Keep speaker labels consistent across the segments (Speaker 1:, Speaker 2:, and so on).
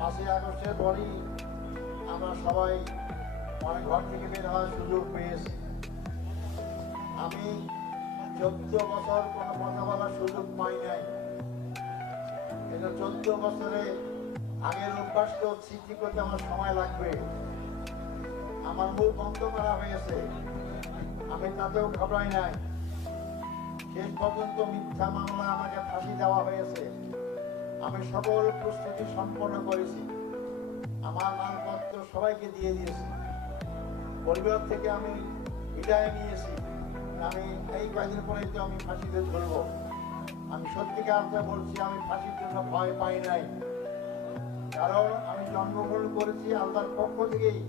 Speaker 1: পাঁচই আগস্টের পরই আমরা সবাই অনেক ঘর থেকে বের হওয়ার সুযোগ পেয়েছি। আমি চোদ্দ বছর কোনো কথা বলার সুযোগ পাই নাই। কিন্তু চোদ্দ বছরে আগের অভ্যাসকে স্মৃতি করতে আমার সময় লাগবে। আমার মুখ বন্ধ করা হয়েছে। আমি তাতেও ঘবরাই নাই। শেষ পর্যন্ত মিথ্যা মামলা আমাকে ফাঁসি দেওয়া হয়েছে। আমি সকল প্রস্তুতি সম্পন্ন করেছি। আমার মালপত্র সবাইকে দিয়ে দিয়েছি। পরিবার থেকে আমি বিদায় নিয়েছি। আমি এই কয়েকদিন পরে তো আমি ফাঁসিতে ধরবো আমি সত্যিকার অর্থে বলছি, আমি ফাঁসির জন্য ভয় পাই নাই। কারণ আমি জন্মগ্রহণ করেছি আল্লাহর পক্ষ থেকেই।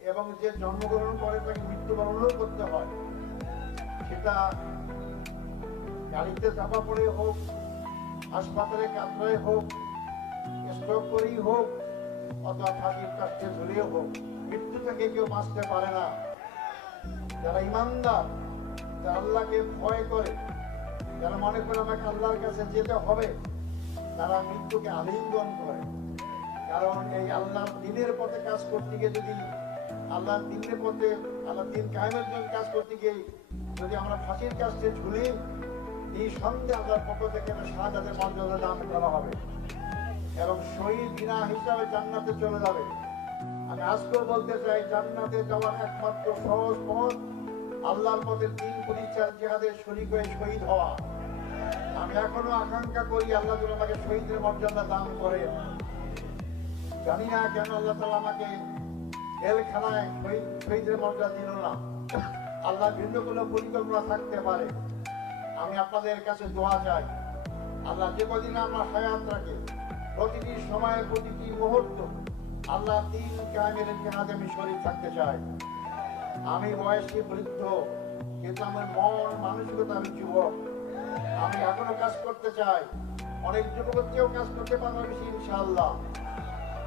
Speaker 1: এবং যে জন্মগ্রহণ করে তাকে মৃত্যুবরণও করতে হয়। সেটা গাড়িতে চাপা পড়ে হোক হাসপাতালে কাতরায় হোক, স্ট্রোক করেই হোক, অথবা ফাঁসির কাছে ঝুলিয়ে হোক, মৃত্যু থেকে কেউ বাঁচতে পারে না। যারা ইমানদার, যারা আল্লাহকে ভয় করে, যারা মনে করে আমাকে আল্লাহর কাছে যেতে হবে, তারা মৃত্যুকে আলিঙ্গন করে। কারণ এই আল্লাহর দিনের পথে কাজ করতে গিয়ে যদি, আল্লাহর দিনের পথে আল্লাহ দিন কায়েমের জন্য কাজ করতে গিয়ে যদি আমরা ফাঁসির কাছে ঝুলি এই সন্দেহে আল্লাহর পক্ষ থেকে শাহজাদের মর্যাদা দান করা হবে। এবং শহীদ বিনা হিসাবে জান্নাতে চলে যাবে। আমি আজকেও বলতে চাই, জান্নাতে যাওয়ার একমাত্র সহজ পথ আল্লাহর পথে দিন পরিচার জেহাদের শরীর হয়ে শহীদ হওয়া। আমি এখনও আকাঙ্ক্ষা করি আল্লাহ যেন আমাকে শহীদের মর্যাদা দান করে জানি না কেন আল্লাহ তালা আমাকে শহীদ শহীদের মর্যাদা দিল না। আল্লাহ ভিন্ন কোনো পরিকল্পনা থাকতে পারে। আমি আপনাদের কাছে দোয়া চাই। আল্লাহ যে কদিন আমার হায়াত রাখে, প্রতিটি সময়ের প্রতিটি মুহূর্ত আল্লাহ তিন কায়েমের জেহাদে আমি শরীর থাকতে চাই। আমি বয়সী বৃদ্ধ, কিন্তু আমার মন, মানসিকতা, আমি যুবক। আমি এখনও কাজ করতে চাই। অনেক যুবকের চেয়েও কাজ করতে পারব বেশি, ইনশাআল্লাহ।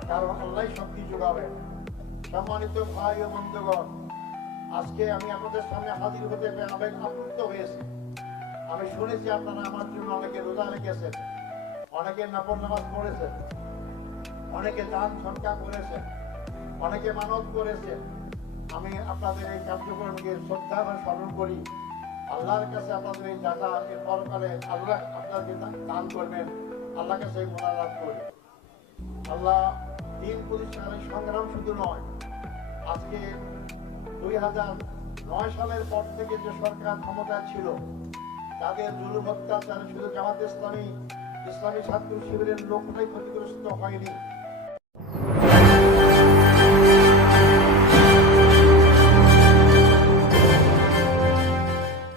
Speaker 1: কারণ আল্লাহ শক্তি যোগাবেন সম্মানিত ভাই ও বন্ধুগণ, আজকে আমি আপনাদের সামনে হাজির হতে আবেগ আপ্লুত হয়েছি। আমি শুনেছি আপনারা আমার জন্য অনেকে রোজা রেখেছেন, অনেকে নফল নামাজ পড়েছেন, অনেকে দান সরকার করেছেন, অনেকে মানত করেছেন। আমি আপনাদের এই কার্যক্রমকে শ্রদ্ধা এবং স্মরণ করি। আল্লাহর কাছে আপনাদের এই জায়গা এর পরকালে আল্লাহ আপনাকে দান করবেন আল্লাহ কাছে মোনাজাত করি। আল্লাহ দিন প্রতিষ্ঠানের সংগ্রাম শুধু নয়, আজকে দুই হাজার নয় সালের পর থেকে যে সরকার ক্ষমতায় ছিল তাদের জুলুম অত্যাচারে শুধু জামাত ইসলামী ইসলামী ছাত্র শিবিরের লোকটাই ক্ষতিগ্রস্ত হয়নি।